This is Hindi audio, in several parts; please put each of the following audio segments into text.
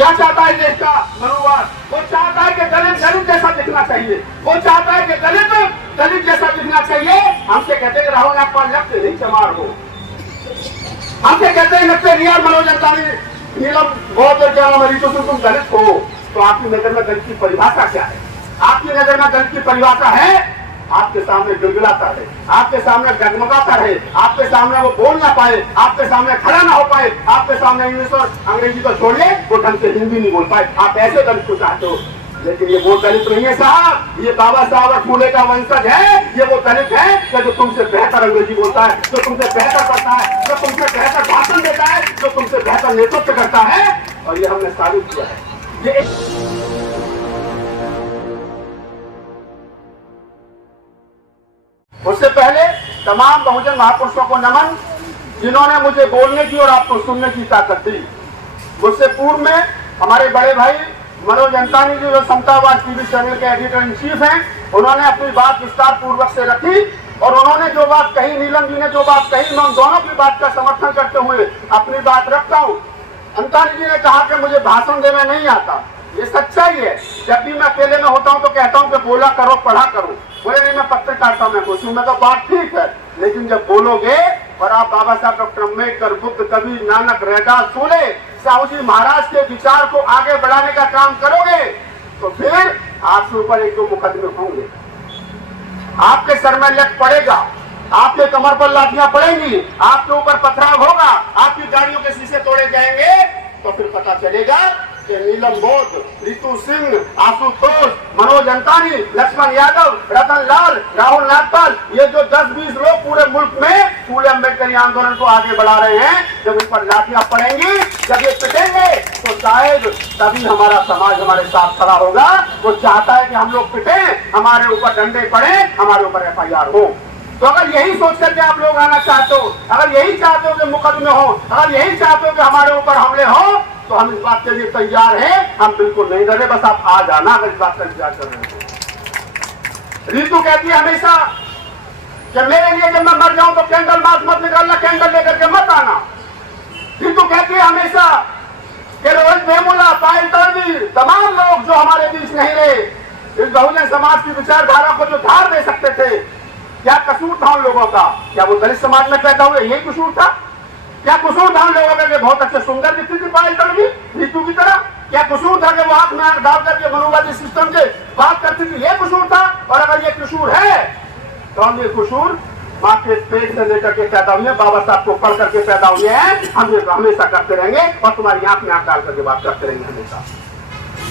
क्या चाहता है देश का मनोवाद? वो चाहता है कि दलित दलित जैसा दिखना चाहिए, वो चाहता है कि दलित दलित जैसा दिखना चाहिए। हमसे कहते हैं राहुल नागपाल लगते नहीं चमार हो, हमसे कहते हैं लगते रिया मनोज अंसारी नीलम बहुत रितु सिंह तुम दलित हो। तो आपकी नजर में दलित की परिभाषा क्या है? आपकी नजर में दलित की परिभाषा है आपके सामने गिड़गिड़ाता है, आपके सामने डगमगाता है, आपके सामने वो बोल ना पाए, आपके सामने खड़ा ना हो पाए, आपके सामने इंग्लिश और अंग्रेजी तो छोड़िए वो ढंग से हिंदी नहीं बोल पाए। आप ऐसे दलित को चाहते हो, लेकिन ये वो दलित नहीं है साहब, ये बाबा साहब और फूले का वंशज है। ये वो दलित है जो तुमसे बेहतर अंग्रेजी बोलता है, जो तुमसे बेहतर पढ़ता है, जो तुमसे बेहतर भाषण देता है, जो तुमसे बेहतर नेतृत्व करता है। और ये हमने साबित किया है। उससे पहले तमाम बहुजन महापुरुषों को नमन, जिन्होंने मुझे बोलने की और आपको सुनने की ताकत दी। उससे पूर्व में हमारे बड़े भाई मनोज अंसारी जी जो समतावाद टीवी चैनल के एडिटर इन चीफ हैं, उन्होंने अपनी बात विस्तार पूर्वक से रखी और उन्होंने जो बात कही, नीलम जी ने जो बात कही, मैं उन दोनों की बात का समर्थन करते हुए अपनी बात रखता हूँ। अंसारी जी ने कहा कि मुझे भाषण देना नहीं आता, ये सच्चाई है। जब भी मैं अकेले में होता हूँ तो कहता हूँ कि बोला करो, पढ़ा करो। बोले नहीं मैं पत्रकारिता में खुश हूँ, मैं तो बात ठीक है, लेकिन जब बोलोगे और आप बाबा साहब डॉक्टर अम्बेडकर, बुद्ध, कबीर, नानक, रैदास, फूले, साहू जी महाराज के विचार को आगे बढ़ाने का काम करोगे तो फिर आपके ऊपर एक दो मुकदमे होंगे, आपके सर में लट पड़ेगा, आपके कमर पर लाठियां पड़ेंगी, आपके ऊपर पथराव होगा, आपकी गाड़ियों के शीशे तोड़े जाएंगे। तो फिर पता चलेगा कि नीलम बोध, रितु सिंह, आशुतोष, मनोज अंसारी, लक्ष्मण यादव, रतन लाल, राहुल नागपाल, ये जो 10-20 लोग पूरे मुल्क में फूले अम्बेडकर आंदोलन को आगे बढ़ा रहे हैं, जब इन पर लाठियां पड़ेंगी, जब ये पिटेंगे तो शायद तभी हमारा समाज हमारे साथ खड़ा होगा। वो चाहता है कि हम लोग पिटे, हमारे ऊपर डंडे पड़े, हमारे ऊपर FIR हो। तो अगर यही सोच करके आप लोग आना चाहते हो, अगर यही चाहते हो कि मुकदमे हो, अगर यही चाहते हो कि हमारे ऊपर हमले हो, तो हम इस बात के लिए तैयार हैं। हम बिल्कुल नहीं डरे, बस आप आ जाना अगर इस बात का इंतजार कर रहे हो। रितु कहती है हमेशा कि मेरे लिए जब मैं मर जाऊं तो कैंडल मार्च मत निकालना, कैंडल लेकर के मत आना। रितु कहती है हमेशा कि रोहित वेमुला, पायल तंवीर, तमाम लोग जो हमारे बीच नहीं रहे, इस बहुजन समाज की विचारधारा को जो धार दे सकते थे, क्या कसूर था उन लोगों का? क्या वो दलित समाज में पैदा हुए यही कसूर था? क्या कसूर था उन लोगों का बहुत अच्छे सुंदर दिखती थी पायल तंवीर रितु की तरह? क्या कसूर था कि वो आंख में आंख डाल करके मनुवादी सिस्टम से बात करती थी? ये कसूर था। और अगर ये कसूर है तो हम ये कसूर माँ के पेट से लेकर के पैदा हुए, बाबा साहब को पढ़ करके पैदा हुए हैं, हम ये हमेशा करते रहेंगे और तुम्हारी आंख में आंख डाल करके बात करते रहेंगे हमेशा।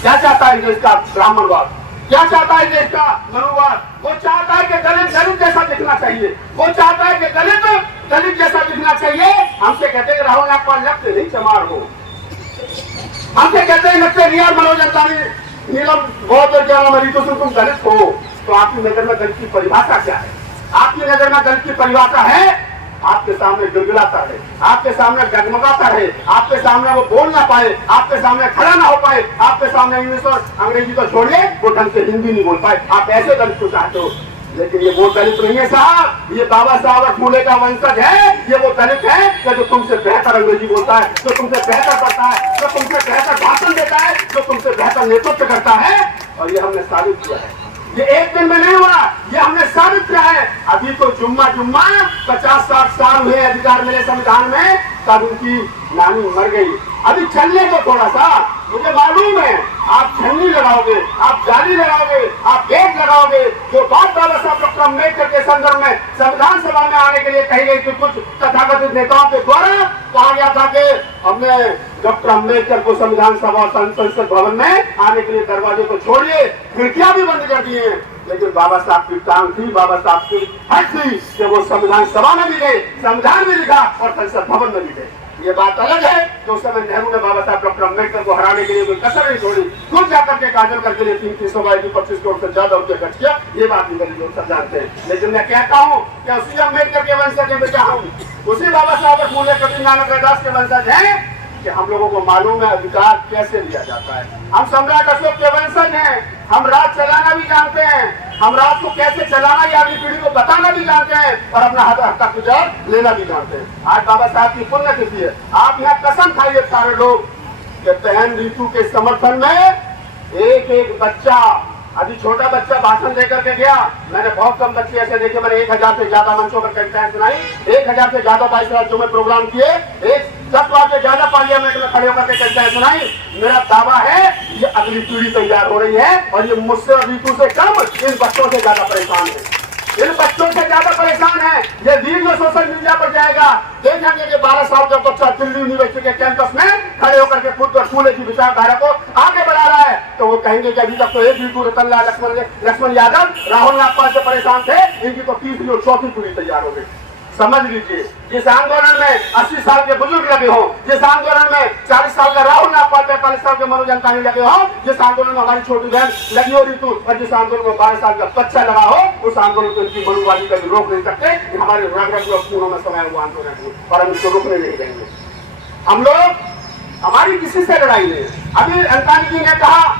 क्या चाहता है देश का ब्राह्मणवाद? क्या चाहता है देश का मनोवाद? वो चाहता है कि दलित दलित जैसा दिखना चाहिए, वो चाहता है कि दलित दलित जैसा दिखना चाहिए। हमसे कहते हैं राहुल नागपाल लगते नहीं चमार हो, हमसे कहते हैं लगते रिया मनोज अंसारी नीलम बहुत रितु सिंह तुम दलित हो। तो आपकी नजर में दलित की परिभाषा क्या है? आपकी नजर में दलित की परिभाषा है आपके सामने गिड़गिड़ाता है, आपके सामने डगमगाता है, आपके सामने वो बोल ना पाए, आपके सामने खड़ा ना हो पाए, आपके सामने इंग्लिश और अंग्रेजी तो छोड़िए वो ढंग से हिंदी नहीं बोल पाए। आप ऐसे दलित को चाहते हो, लेकिन ये वो दलित नहीं है साहब, ये बाबा साहब और फूले का वंशज है। ये वो दलित है जो तुमसे बेहतर अंग्रेजी बोलता है, जो तुमसे बेहतर पढ़ता है, जो तुमसे बेहतर भाषण देता है, जो तुमसे बेहतर नेतृत्व करता है। और ये हमने साबित किया है, ये एक दिन में नहीं हुआ, ये हमने साबित किया है। अभी तो जुम्मा 50-60 साल हुए अधिकार मिले संविधान में, तब उनकी नानी मर गई। अभी चलने को थोड़ा सा, मुझे मालूम है आप छन्नी लगाओगे, आप जाली लगाओगे, आप गेट लगाओगे। जो बात बाबा साहब डॉक्टर अम्बेडकर के संदर्भ में संविधान सभा में आने के लिए कही गई थी कुछ तथाकथित नेताओं के द्वारा, कहा गया था कि हमने डॉक्टर अम्बेडकर को संविधान सभा संसद भवन में आने के लिए दरवाजे को छोड़िए, खिड़कियां भी बंद कर दी है। लेकिन बाबा साहब की टांग थी, बाबा साहब की हट थी कि वो संविधान सभा में भी गए, संविधान भी लिखा और संसद भवन में भी गए। ये बात अलग है तो उस समय नेहरू ने बाबा साहब डॉक्टर अम्बेडकर को हराने के लिए कोई कसर नहीं छोड़ी, खुद जाकर के काजल करके लिए 325 करोड़ से ज्यादा रुपये खर्च किया। ये बात निकली जो सब जानते हैं। लेकिन मैं कहता हूँ कि उसी अम्बेडकर के वंशज में बेटा हूँ, उसी बाबा साहब फूले कबीर नानक रैदास के वंशज हैं कि हम लोगों को मालूम है अधिकार कैसे लिया जाता है। हम सम्राट अशोक के वंशज हैं, हम राज चलाना भी जानते हैं, हम राज को कैसे चलाना या अगली पीढ़ी को बताना भी जानते हैं और अपना हक गुजार लेना भी जानते हैं। आज बाबा साहब की पुण्यतिथि है, आप यहाँ कसम खाइए सारे लोग कि बहन रीतू के समर्थन में एक एक बच्चा, अभी छोटा बच्चा भाषण देकर के गया, मैंने बहुत कम बच्चे ऐसे देखे, मैंने 1000 से ज्यादा मंचों पर कविताएं सुनाई, 1000 से ज्यादा 22 राज्यों में प्रोग्राम किए, 10 बार से ज्यादा पार्लियामेंट में खड़े होकर के कविताएं सुनाई। मेरा दावा है ये अगली पीढ़ी तैयार हो रही है और ये मुझसे और रीतू से कम इन बच्चों से ज्यादा परेशान है, इन बच्चों से ज्यादा परेशान है। ये वीडियो सोशल मीडिया पर जाएगा, देखेंगे कि 12 साल का बच्चा दिल्ली यूनिवर्सिटी के कैंपस में खड़े होकर के खुद और फूले की विचारधारा को आगे बढ़ा रहा है, तो वो कहेंगे कि अभी तक तो एक रीतू, रतनलाल, लक्ष्मण यादव, राहुल नागपाल से परेशान थे, इनकी तो तीसरी और चौथी पीढ़ी तैयार हो गई। समझ लीजिए, जिस आंदोलन में 80 साल के बुजुर्ग लगे हो, जिस आंदोलन में 40 साल का राहुल नागपाल, 45 साल के मनोज अंतानी लगे हो, जिस आंदोलन में हमारी छोटी बहन लगी हो रीतू, और जिस आंदोलन में 12 साल का बच्चा लगा हो, उस आंदोलन को इनकी मनुवादी कभी रोक नहीं सकते। हमारे रंग रंग खूनों में समय हुआ आंदोलन है और हम इसको रोकने नहीं देंगे। हम लोग, हमारी किसी से लड़ाई नहीं है। अभी अंतानी जी ने कहा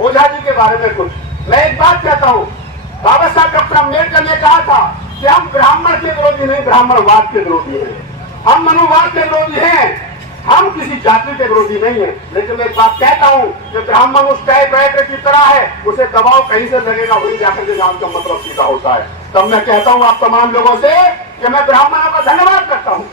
ओझा जी के बारे में कुछ, मैं एक बात कहता हूँ, बाबा साहब डॉक्टर अम्बेडकर ने कहा था कि हम ब्राह्मण के विरोधी नहीं, ब्राह्मणवाद के विरोधी हैं, हम मनुवाद के विरोधी हैं, हम किसी जाति के विरोधी नहीं है। लेकिन मैं एक बात कहता हूँ कि ब्राह्मण उस टाइपराइटर की तरह है, उसे दबाव कहीं से लगेगा वही जाकर के नाम का मतलब सीधा होता है। तब मैं कहता हूँ आप तमाम लोगों से कि मैं ब्राह्मणों का धन्यवाद करता हूँ,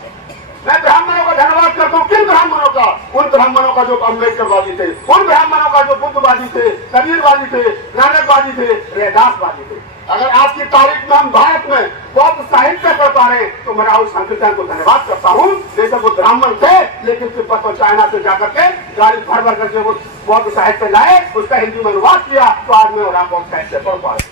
मैं ब्राह्मणों का धन्यवाद करता हूँ। किन ब्राह्मणों का? उन ब्राह्मणों का जो अम्बेडकरवादी थे, उन ब्राह्मणों का जो बुद्धवादी थे, कबीरवादी थे, नानकवादी थे, रैदासवादी थे। अगर आज की तारीख में हम भारत में बहुत साहित्य कर पा रहे हैं तो मैं राहुल सांकृत्यायन को धन्यवाद करता हूँ। जैसे वो ब्राह्मण थे लेकिन तिब्बत और चाइना से जाकर के गाड़ी भर भर करके वो बहुत साहित्य लाए, उसका हिंदी में अनुवाद किया, तो आज मैं और आप बहुत साहित्य पढ़ पा रहे।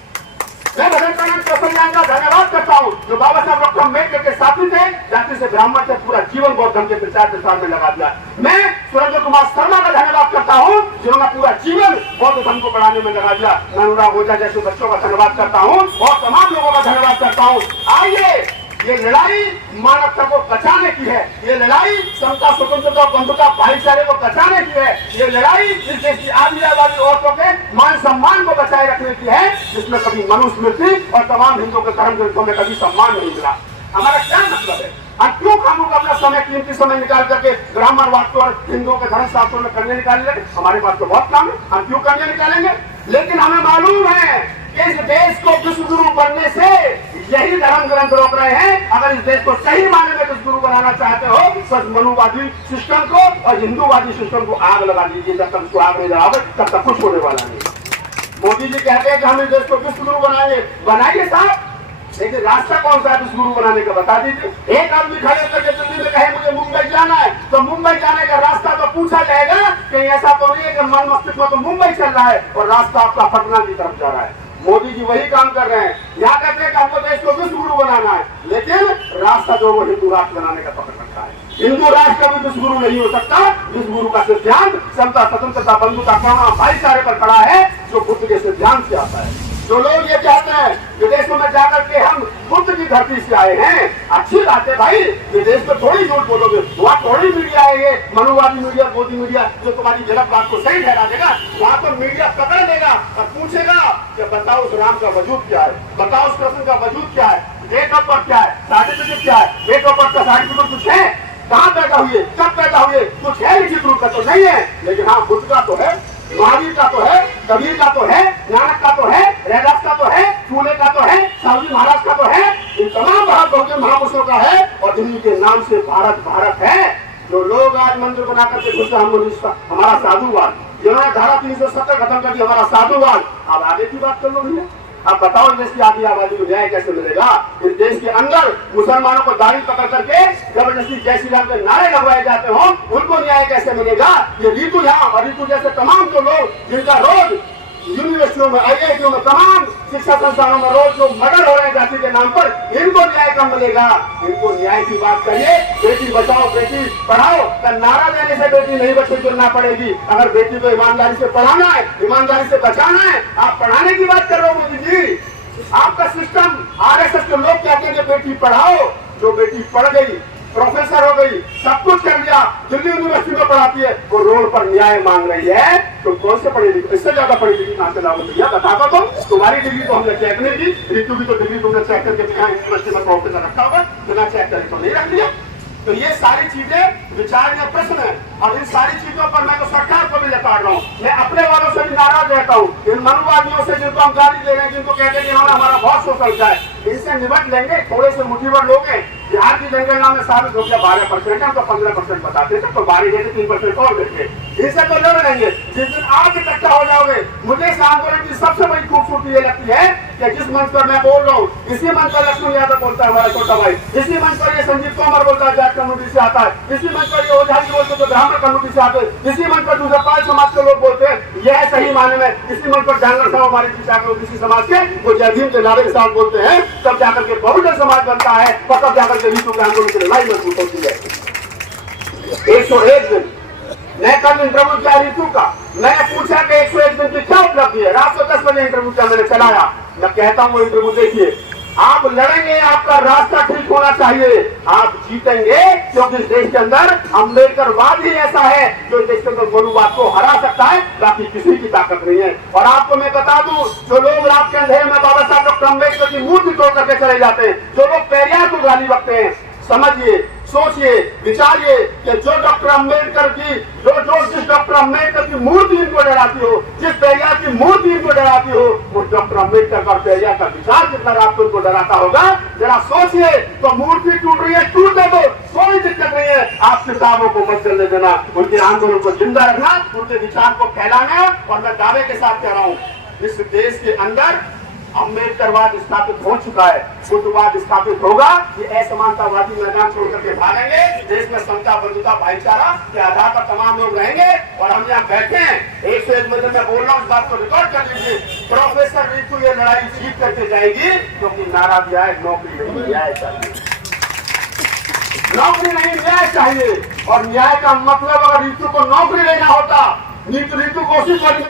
मैं भगत कौशल्यान का धन्यवाद करता हूँ जो बाबा साहब डॉक्टर अम्बेडकर के साथी थे, जाति से ब्राह्मण से पूरा जीवन बौद्ध धर्म के प्रचार में लगा दिया। मैं सुरेंद्र कुमार शर्मा का धन्यवाद करता हूँ जिन्होंने पूरा जीवन बौद्ध धर्म को बढ़ाने में लगा दिया। मैं अनुराग ओझा जैसे बच्चों का धन्यवाद करता हूँ और तमाम लोगों का धन्यवाद करता हूँ। आइए, ये लड़ाई मानवता को बचाने की है, ये लड़ाई समता, स्वतंत्रता, बंधुता, भाईचारे को बचाने की है, ये लड़ाई इस देश की आदिवासी औरतों के मान सम्मान को बचाए रखने की है, जिसमें कभी मनुस्मृति और तमाम हिंदुओं के धर्म ग्रंथों में कभी सम्मान नहीं मिला। हमारा क्या मतलब है? हम क्यों हम लोग अपना समय, कीमती समय निकाल करके ब्राह्मणवाद को और हिंदुओं के धर्म शास्त्रों में करने निकालेंगे? हमारे पास तो बहुत काम है, हम क्यों करने निकालेंगे? लेकिन हमें मालूम है इस देश को विश्व गुरु बनने से यही धर्म ग्रंथ रोक रहे हैं। अगर इस देश को सही माने में विश्व गुरु बनाना चाहते हो तो मनुवादी सिस्टम को और हिंदूवादी सिस्टम को आग लगा दीजिए। जब तक उसको आग नहीं लगाओगे तब तक कुछ होने वाला नहीं। मोदी जी कहते हैं कि हम इस देश को विश्व गुरु बनाएंगे, बनाइए साहब, लेकिन रास्ता कौन सा है विश्व गुरु बनाने का बता दीजिए। एक आदमी खड़े होकर दिल्ली में कहे मुझे मुंबई जाना है, तो मुंबई जाने का रास्ता तो पूछा जाएगा कि ऐसा तो नहीं है कि मन मस्तिष्क में तो मुंबई चल रहा है और रास्ता आपका पटना की तरफ जा रहा है। मोदी जी वही काम कर रहे हैं, यहाँ कहते हैं कि हमको देश को विश्व गुरु बनाना है, लेकिन रास्ता जो वो हिंदू राष्ट्र बनाने का पकड़ रखा है। हिंदू राष्ट्र कभी विश्व गुरु नहीं हो सकता। विश्व गुरु का सिद्धांत समता, स्वतंत्रता, बंधुता, करुणा, भाईचारे पर खड़ा है जो बुद्ध के सिद्धांत से आता है। जो लोग ये चाहते हैं विदेशों में जाकर के हम बुद्ध की धरती से आए हैं, अच्छी बात है भाई, विदेश में थोड़ी झूठ बोलोगे, वहाँ थोड़ी मीडिया है ये मनुवादी मीडिया, मोदी मीडिया जो तुम्हारी गलत बात को सही ठहरा देगा। वहाँ तो मीडिया पकड़ देगा और पूछेगा कि बताओ उस राम का वजूद क्या है, बताओ उस कृष्ण का वजूद क्या है, डेट ऑफ बर्थ क्या है, सर्टिफिकेट क्या है, डेट ऑफ बर्थ का सर्टिफिकेट कुछ है, कहाँ पैदा हुए, कब पैदा हुए, कुछ है लिखित रूप का तो नहीं है। लेकिन हाँ, बुद्ध का तो है, महावीर का तो है, कबीर का तो है, नानक का तो है, रैदास का तो है, फूले का तो है, साहूजी महाराज का तो है, इन तमाम बहुजन महापुरुषों का है और दिल्ली के नाम से भारत भारत है। जो लोग आज मंदिर बना करके घुसा हमारा साधुवाद, जिन्होंने धारा 370 खत्म कर दी हमारा साधुवाद, अब आगे की बात कर लो भैया। अब बताओ देश की आधी आबादी को न्याय कैसे मिलेगा? इस देश के अंदर मुसलमानों को दाढ़ी पकड़ करके जबरदस्ती जय श्री राम के नारे लगवाए जाते हो, उनको न्याय कैसे मिलेगा? ये रीतू यहाँ और रीतू जैसे तमाम जो लोग जिनका रोज यूनिवर्सिटियों में, IITों में, तमाम शिक्षा संस्थानों में रोज जो मर्डर हो रहे हैं जाति के नाम पर, इनको न्याय कब मिलेगा? इनको न्याय की बात करिए। बेटी बचाओ बेटी पढ़ाओ का नारा देने से बेटी नहीं बच्चे चुनना पड़ेगी। अगर बेटी को ईमानदारी से पढ़ाना है, ईमानदारी से बचाना है, आप पढ़ाने की बात कर रहे हो मोदी जी। आपका सिस्टम RSS के लोग कहते हैं कि बेटी पढ़ाओ, जो बेटी पढ़ गई, प्रोफेसर हो गई, सब कुछ कर लिया, दिल्ली यूनिवर्सिटी में पढ़ाती है, वो रोड पर न्याय मांग रही है, तो कौन से पढ़ी लिखी, इससे ज्यादा पढ़ी लिखी कहां से लाओ भैया? बता दो। तुम्हारी डिग्री तो हमने चेक नहीं की, रीतू की तो डिग्री तुमने चेक करके यहाँ यूनिवर्सिटी में प्रोफेसर रखा होगा, बिना चेक करे तो नहीं रख लिया। तो ये सारी चीजें विचार या प्रश्न है, और इन सारी चीजों पर मैं तो सरकार को भी लताड़ रहा हूँ, मैं अपने वालों से भी नाराज रहता हूँ, इन मनुवादियों से जिनको हम गाली दे रहे हैं, जिनको कहते हैं कि इन्होंने हमारा बहुत शोषण किया है, इनसे निपट लेंगे। थोड़े से मुठीभर लोग हैं, बिहार की जनगणना में साबित हो गया 12% है, तो 15% बताते थे, तो 12 देते 3% और देते, इनसे तो लड़ लेंगे। जिस दिन आप इकट्ठा हो जाओगे, मुझे इस आंदोलन की सबसे बड़ी खूबसूरती ये लगती है कि जिस मंच पर मैं बोल रहा हूँ, इसी मंच पर लक्ष्मण यादव बोलता है, हमारा छोटा भाई, इसी मंच पर ये संजीव तोमर बोलता है, जाट कम्युनिटी से आता है, इसी मंच पर ये ओझा जी बोलते हैं, ब्राह्मण कम्युनिटी से आते हैं, इसी मंच पर दूसरे 5 समाज के लोग बोलते हैं, यह सही माने में, इसी मंच पर डांगर साहब हमारे पीछे आकर ओबीसी समाज के वो जय भीम के नारे के साथ बोलते हैं, तब जाकर के बहुजन समाज बनता है, और तब जाकर के विश्व के आंदोलन की लड़ाई मजबूत होती है। 101 दिन मैं कल इंटरव्यू किया ऋतु का, मैंने पूछा कि 101 दिन की क्या उपलब्धि है, रात को 10 बजे इंटरव्यू किया, मैंने चलाया, मैं कहता हूँ वो इंटरव्यू देखिए, आप लड़ेंगे, आपका रास्ता ठीक होना चाहिए, आप जीतेंगे, क्योंकि इस देश के अंदर अम्बेडकरवाद ही ऐसा है जो इस देश के अंदर मनुवाद को हरा सकता है, बाकी किसी की ताकत नहीं है। और आपको मैं बता दूं, जो लोग रात के अंधेरे में बाबा साहब डॉक्टर अम्बेडकर की मूर्ति तोड़ करके चले जाते हैं, जो लोग पेरियार को गाली बकते हैं, समझिए, सोचिए, विचारिए कि जो डॉक्टर अम्बेडकर की जिस डॉक्टर अम्बेडकर की मूर्ति इनको डराती हो, जिस पेरियार की मूर्ति इनको डराती हो, वो डॉक्टर अम्बेडकर का पेरियार का विचार कितना आपको इनको डराता होगा, जरा सोचिए। तो मूर्ति टूट रही है, टूटने दो, कोई दिक्कत नहीं है, आप किताबों को मत चलने देना, उनके आंदोलन को जिंदा रखना, उनके विचार को फैलाना। और मैं दावे के साथ कह रहा हूँ, इस देश के अंदर अम्बेडकरवाद स्थापित हो चुका है, बुद्धवाद स्थापित होगा, ये असमानतावादी मैदान छोड़ करके भागेंगे, देश में समता बंधुता भाईचारा के आधार पर तमाम लोग रहेंगे। और हम यहाँ बैठे हैं, 101 में मैं बोल रहा हूँ, इस बात को रिकॉर्ड कर लीजिए, प्रोफेसर ऋतु ये लड़ाई जीत करके जाएगी, क्योंकि नारा दिया है नौकरी नहीं न्याय चाहिए, नौकरी नहीं न्याय चाहिए। और न्याय का मतलब अगर ऋतु को नौकरी लेना होता, ऋतु कोशिश